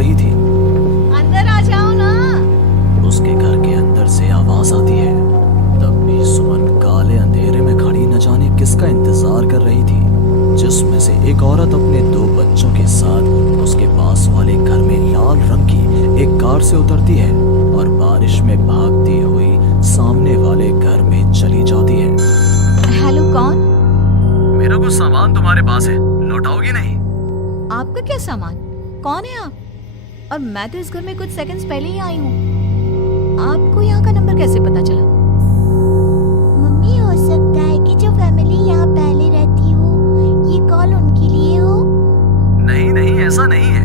रही थी। अंदर आ जाओ ना। उसके घर के अंदर से आवाज आती है। तब भी सुमन काले अंधेरे में खड़ी न जाने किसका इंतजार कर रही थी, जिसमें से एक औरत अपने 2 बच्चों के साथ उसके पास वाले घर में लाल रंग की एक कार से उतरती है और बारिश में भागती हुई सामने वाले घर में चली जाती है। हेलो, कौन? मेरा कुछ सामान तुम्हारे पास है, लौटाओगे नहीं? आपका क्या सामान? कौन है आप? और मैं तो इस घर में कुछ सेकंड्स पहले ही आई हूँ। आपको यहाँ का नंबर कैसे पता चला? मम्मी, हो सकता है कि जो फैमिली यहाँ पहले रहती हो, ये कॉल उनके लिए हो। नहीं नहीं, ऐसा नहीं है।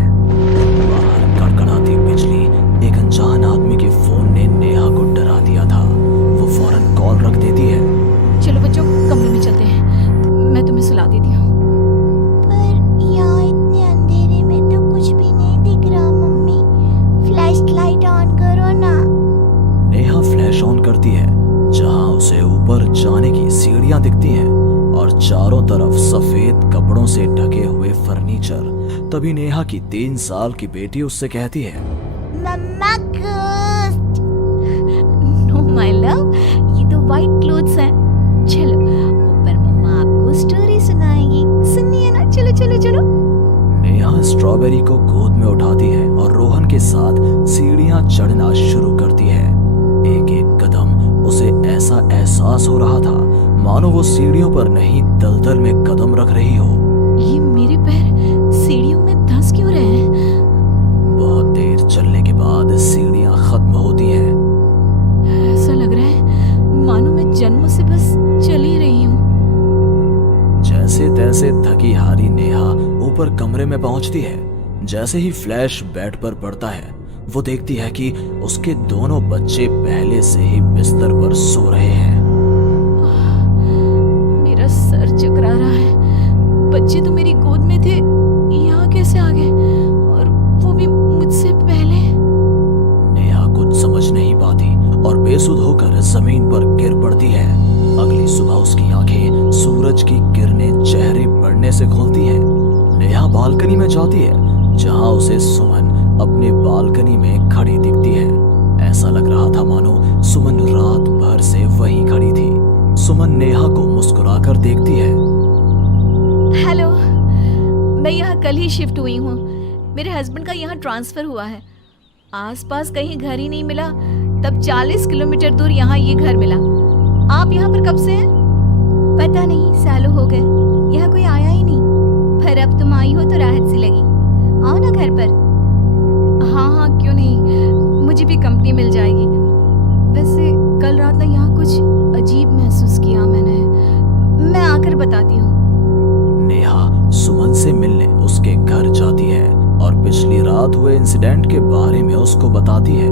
बाहर कड़कड़ाती बिजली एक अनजान आदमी के फोन ने नेहा को डरा दिया था। वो फौरन कॉल रख देती है। चलो बच्चों, कमरे में चलते हैं, मैं तुम्हें सुला देती हूँ। पर यहाँ इतने अंधेरे में तो कुछ भी नहीं दिख रहा। मम्मी, फ्लैश लाइट ऑन करो ना। नेहा फ्लैश ऑन करती है, जहां उसे ऊपर जाने की सीढ़ियां दिखती हैं और चारों तरफ सफेद कपड़ों से ढके हुए फर्नीचर। तभी नेहा की 3 साल की बेटी उससे कहती है, मम्मा घोस्ट। नो माय लव, ये तो वाइट क्लोथ्स हैं। चलो ऊपर, मम्मा आपको स्टोरी सुनाएगी। सुनिए ना, चलो चलो चलो। नेहा स्ट्रॉबेरी को गोद में उठाती है और रोहन के साथ सीढ़ियां चढ़ना शुरू करती है। एक एक कदम उसे ऐसा एहसास हो रहा था मानो वो सीढ़ियों पर नहीं दलदल में कदम रख रही हो। ये मेरे पैर सीढ़ियों में धंस क्यों रहे हैं? बहुत देर चलने के बाद सीढ़ियां खत्म होती हैं। ऐसा लग रहा है मानो मैं जन्म से बस चल ही रही हूँ। जैसे तैसे थकी हारी नेहा ऊपर कमरे में पहुंचती है। जैसे ही फ्लैश बेड पर पड़ता है, वो देखती है कि उसके दोनों बच्चे पहले से ही बिस्तर पर सो रहे हैं। मेरा सर चकरा रहा है। बच्चे तो मेरी गोद में थे, यहाँ कैसे आ गए? और वो भी मुझसे पहले। नेहा कुछ समझ नहीं पाती और बेसुध होकर जमीन पर गिर पड़ती है। अगली सुबह उसकी आंखें सूरज की किरणें चेहरे पड़ने से खुलती हैं। नेहा बालकनी में जाती है, जहां उसे सुमन अपने बालकनी में खड़ी दिखती है। ऐसा लग रहा था मानो सुमन रात भर से वहीं खड़ी थी। सुमन नेहा को मुस्कुराकर देखती है। हेलो, मैं यहाँ कल ही शिफ्ट हुई हूँ। मेरे हस्बैंड का यहाँ ट्रांसफर हुआ है। आसपास कहीं घर ही नहीं मिला, तब 40 किलोमीटर दूर यहाँ ये घर मिला। आप यहाँ पर कब से हैं? पता नहीं, सालों हो गए, यहाँ कोई आया ही नहीं। पर अब तुम आई हो तो राहत सी लगी। आओ ना घर पर। हाँ हाँ, क्यों नहीं, मुझे भी कंपनी मिल जाएगी। वैसे कल रात ना यहाँ कुछ अजीब महसूस किया मैंने। मैं आकर बताती हूँ। नेहा सुमन से मिलने उसके घर जाती है और पिछली रात हुए इंसिडेंट के बारे में उसको बताती है।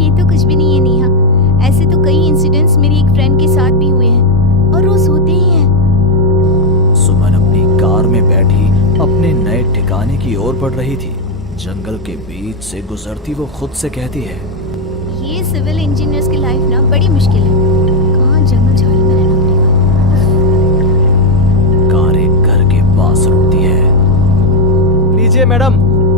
ये तो कुछ भी नहीं है नेहा। ऐसे तो कई इंसिडेंट्स मेरी एक फ्रेंड के साथ भी हुए हैं और रोज होते ही हैं। सुमन अपनी कार में बैठी अपने नए ठिकाने की ओर बढ़ रही थी। जंगल के बीच से गुजरती वो खुद से कहती है, ये सिविल इंजीनियर्स की लाइफ ना बड़ी मुश्किल है। कहाँ जंगल झाड़ी में रहना पड़ेगा। कार एक घर के पास रुकती है। लीजिए मैडम,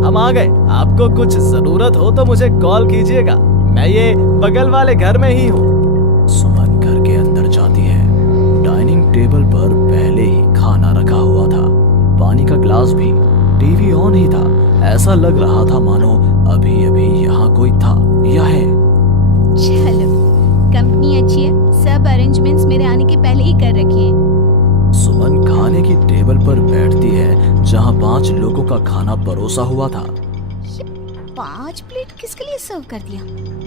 हम आ गए। आपको कुछ जरूरत हो तो मुझे कॉल कीजिएगा, मैं ये बगल वाले घर में ही हूँ। सुमन घर के अंदर जाती है। डाइनिंग टेबल पर पहले ही खाना रखा हुआ था, पानी का ग्लास भी, टीवी ऑन ही था। ऐसा लग रहा था मानो अभी अभी यहाँ कोई था या है। चलो, कंपनी अच्छी है। सब अरेंजमेंट्स मेरे आने के पहले ही कर रखे हैं। सुमन खाने की टेबल पर बैठती है, जहाँ 5 लोगों का खाना परोसा हुआ था। 5 प्लेट किसके लिए सर्व कर दिया?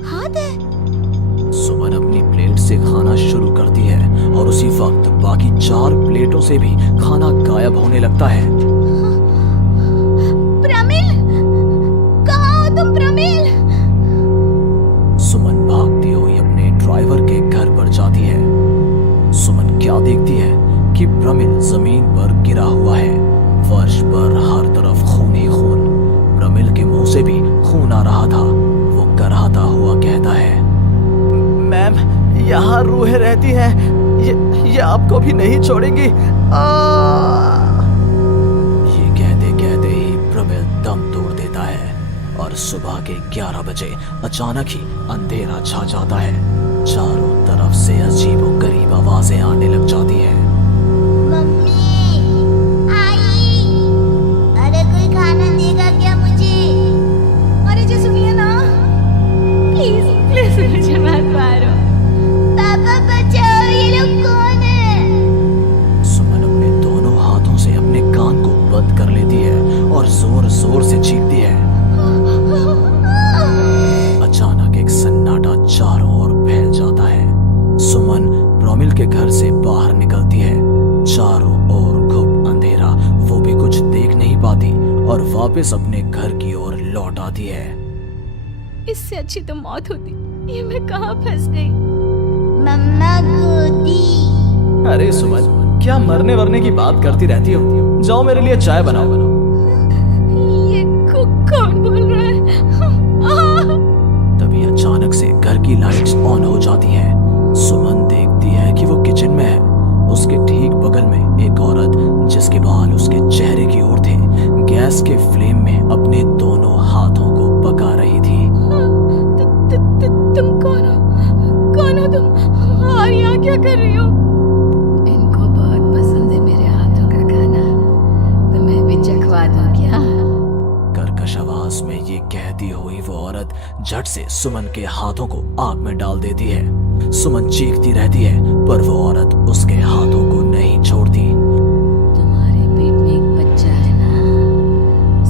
हाथ है। सुमन अपनी प्लेट से खाना शुरू करती है और उसी वक्त बाकी 4 प्लेटों से भी खाना गायब होने लगता है। प्रमिल, कहाँ हो तुम प्रमिल? सुमन भागती हुई अपने ड्राइवर के घर पर जाती है। सुमन क्या देखती है कि प्रमिल जमीन पर गिरा हुआ है। फर्श पर हर तरफ खून ही खून। प्रमिल के मुंह से भी खून आ रहा था। वो कराहता हुआ कहता है, मैम, यहाँ रूहें रहती हैं, ये आपको भी नहीं छोड़ेंगी। ये कहते कहते ही प्रमिल दम तोड़ देता है सुबह के 11 बजे अचानक ही अंधेरा छा जाता है। चारों तरफ से अजीबोगरीब आवाजें आने लग जाती हैं। मम्मी, आई, अरे कोई खाना देगा क्या मुझे? अरे जी सुनिए ना, प्लीज प्लीज मुझे मत मारो। पापा बचाओ, ये लोग कौन है? सुमन अपने दोनों हाथों से अपने कान को बंद कर लेती है और जोर जोर से चीखती है। अचानक एक सन्नाटा चारों ओर फैल जाता है। सुमन प्रोमिल के घर से बाहर निकलती है। चारों ओर घुप अंधेरा, वो भी कुछ देख नहीं पाती और वापस अपने घर की ओर लौट आती है। इससे अच्छी तो मौत होती। ये मैं कहाँ फंस गई? मम्मा गोदी। अरे सुमन, क्या मरने वरने की बात करती रहती हो? जाओ मेरे लिए चाय बनाओ। ये कौन बोल रहा है? तभी अचानक से घर की लाइट्स ऑन हो जाती हैं। सुमन देखती है कि वो किचन में है। उसके ठीक बगल में एक औरत, जिसके बाल उसके चेहरे की ओर थे, गैस के फ्लेम में अपने दोनों हाथों को पका रही थी। तुम कौन हो? कौन हो तुम? और यहाँ क्या कर रही हो? इनको बहुत पसंद है मेरे हाथों का खाना, तो मैं भी चखवा दूं क्या? कर्कश आवाज में ये कहती हुई वो औरत झट से सुमन के हाथों को आग में डाल देती है। सुमन चीखती रहती है, पर वो औरत उसके हाथों को नहीं छोड़ती। तुम्हारे पेट में एक बच्चा है ना,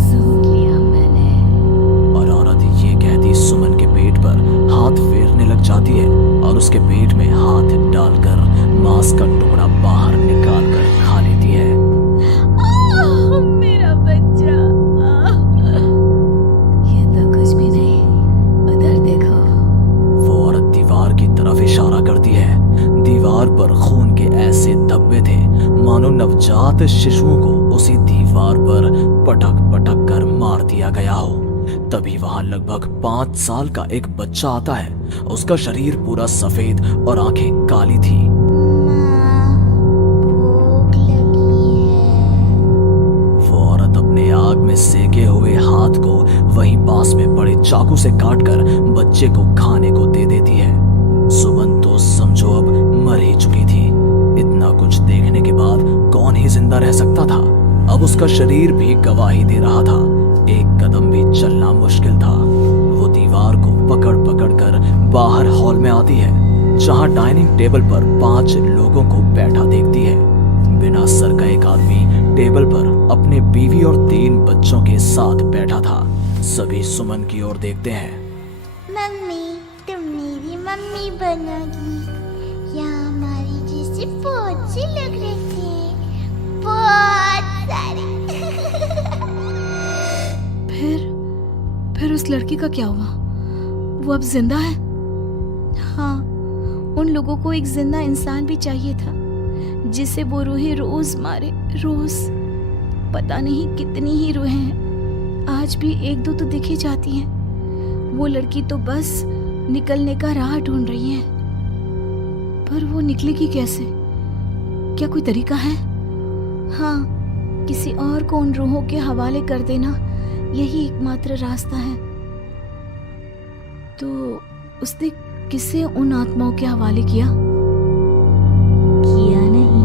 सुन लिया मैंने। और औरत ये कहती सुमन के पेट पर हाथ फेरने लग जाती है और उसके पेट में हाथ डालकर मांस का टुकड़ा बाहर निकाल कर खा लेती है। मेरा बच्चा। ये तो कुछ भी नहीं, उधर देखो। वो औरत दीवार की तरफ इशारा करती है। दीवार पर खून के ऐसे धब्बे थे मानो नवजात शिशुओं को उसी दीवार पर पटक पटक कर मार दिया गया हो। तभी वहां लगभग 5 साल का एक बच्चा आता है। उसका शरीर पूरा सफेद और आंखें काली थी। माँ, भूख लगी है। वो औरत अपने आग में सेके हुए हाथ को वहीं पास में पड़े चाकू से काटकर बच्चे को खाने को दे देती है। सुमन तो समझो अब मर ही चुकी थी। इतना कुछ देखने के बाद कौन ही जिंदा रह सकता था? अब उसका शरीर भी गवाही दे रहा था। एक कदम भी चलना मुश्किल था। वो दीवार को पकड़ पकड़ कर बाहर हॉल में आती है, जहां डाइनिंग टेबल पर 5 लोगों को बैठा देखती है। बिना सर का एक आदमी टेबल पर अपने बीवी और 3 बच्चों के साथ बैठा था। सभी सुमन की ओर देखते हैं। मम्मी, तुम मेरी मम्मी बनोगी। यहाँ हमारी जैसे बहुत से लोग रहते हैं, बहुत सारे। फिर उस लड़की का क्या हुआ? वो अब जिंदा है? हाँ, उन लोगों को एक जिंदा इंसान भी चाहिए था, जिसे वो रूहें रोज मारे, रोज। पता नहीं कितनी ही रूहें हैं, आज भी 1-2 तो दिखी जाती हैं। वो लड़की तो बस निकलने का राह ढूंढ रही है, पर वो निकलेगी कैसे? क्या कोई तरीका है? हाँ, किसी और को उन रूहों के हवाले कर देना यही एकमात्र रास्ता है। तो उसने किसे उन आत्माओं के हवाले किया? किया नहीं,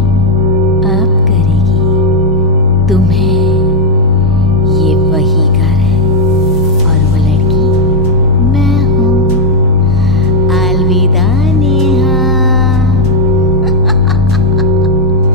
अब करेगी। तुम्हें